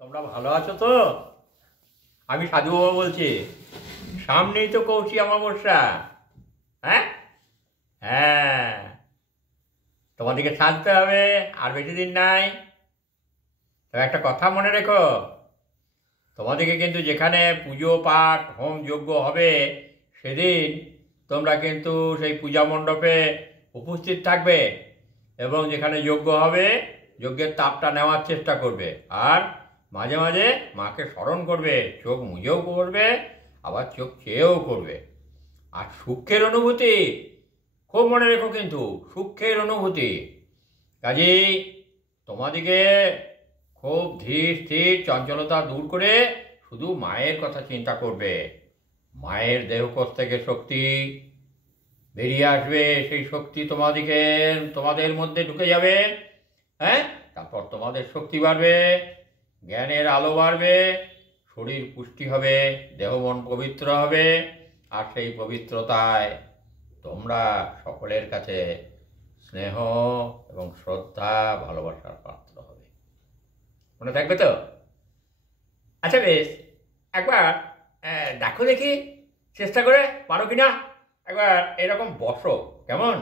তোমরা ভালো আছো তো? আমি সাধু বাবা বলছি। সামনেই তো কৌশি অমাবস্যা। হ্যাঁ হ্যাঁ, তোমাদেরকে ছাড়তে হবে, আর বেশি দিন নাই। তবে একটা কথা মনে রেখো, তোমাদেরকে কিন্তু যেখানে পুজো পাঠ হোম যজ্ঞ হবে সেদিন তোমরা কিন্তু সেই পূজা মণ্ডপে উপস্থিত থাকবে এবং যেখানে যজ্ঞ হবে যজ্ঞের তাপটা নেওয়ার চেষ্টা করবে। আর মাঝে মাঝে মাকে স্মরণ করবে, চোখ মুজেও করবে, আবার চোখ চেয়েও করবে। আর সুখের অনুভূতি খুব মনে রেখো, কিন্তু সুখের অনুভূতি। কাজেই তোমাদিকে খুব ধীর স্থির চঞ্চলতা দূর করে শুধু মায়ের কথা চিন্তা করবে। মায়ের দেহকোষ থেকে শক্তি বেরিয়ে আসবে, সেই শক্তি তোমাদের মধ্যে ঢুকে যাবে। হ্যাঁ, তারপর তোমাদের শক্তি বাড়বে, জ্ঞানের আলো বাড়বে, শরীর পুষ্টি হবে, দেহ মন পবিত্র হবে। আর সেই পবিত্রতায় তোমরা সকলের কাছে স্নেহ এবং শ্রদ্ধা ভালোবাসার পাত্র হবে। মনে থাকবে তো? আচ্ছা বেশ, একবার দেখো দেখি, চেষ্টা করে পারো কিনা। একবার এরকম বসো, কেমন?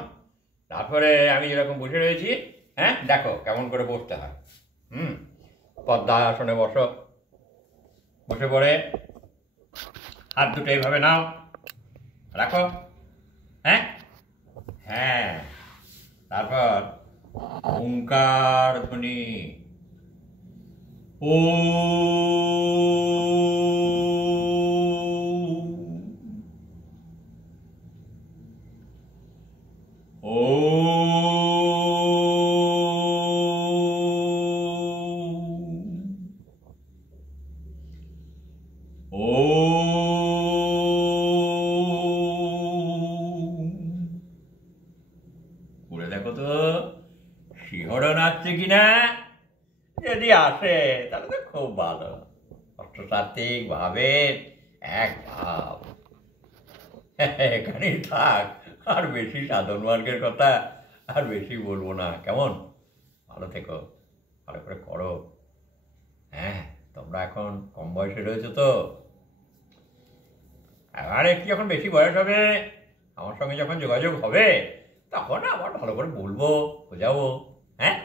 তারপরে আমি যেরকম বসে রয়েছি, হ্যাঁ দেখো কেমন করে বসতে হয়। পদ্মাসনে বসো। বসে পড়ে হাত দুটো এইভাবে নাও, রাখো। হ্যাঁ হ্যাঁ, তারপর ওঙ্কার ধ্বনি, ও করে দেখো তো শিহরণ আসছে কিনা। যদি আসে তাহলে তো খুব ভালো। অষ্টসাত্ত্বিক ভাবের এক ভাব এখানেই থাক। আর বেশি সাধন মার্গের কথা আর বেশি বলবো না, কেমন? ভালো থেকো, ভালো করে করো। হ্যাঁ, তোমরা এখন কম বয়সে রয়েছো তো, আর একটু যখন বেশি বয়স হবে, আমার সঙ্গে যখন যোগাযোগ হবে, তখন আবার ভালো করে বলবো, বোঝাবো। হ্যাঁ।